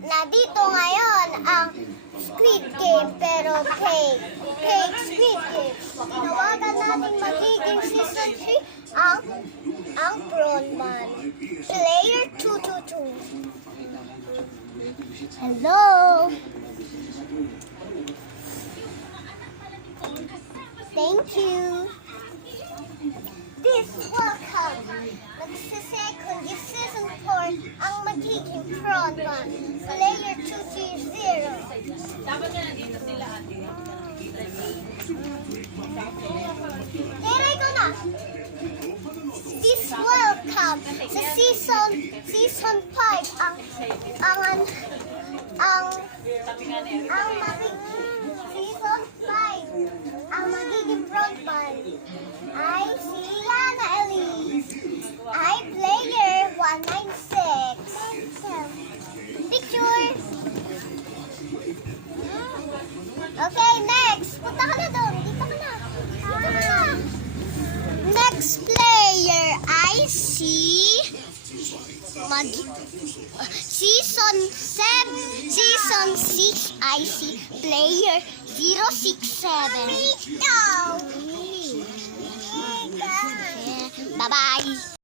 na dito ngayon ang Squid Game, pero fake. Fake Squid Game. Tinawagan natin magiging season 3 ang Prawn Man. Player 222. Hello? Thank you. This welcome. Nagsisecond yung season 4 ang magiging Prawn Man. Player 230. Dapat na nandito sila ate. Teray ko na. This welcome sa season 5 ang magiging season 5 ang magiging Prawn Man ay si Yana Elise. Ay player 196. Picture. Okay, next. Punta ka na doon. Dito ka na. Dito ka na. Next player ay season 6 ay si player 067. Bye-bye.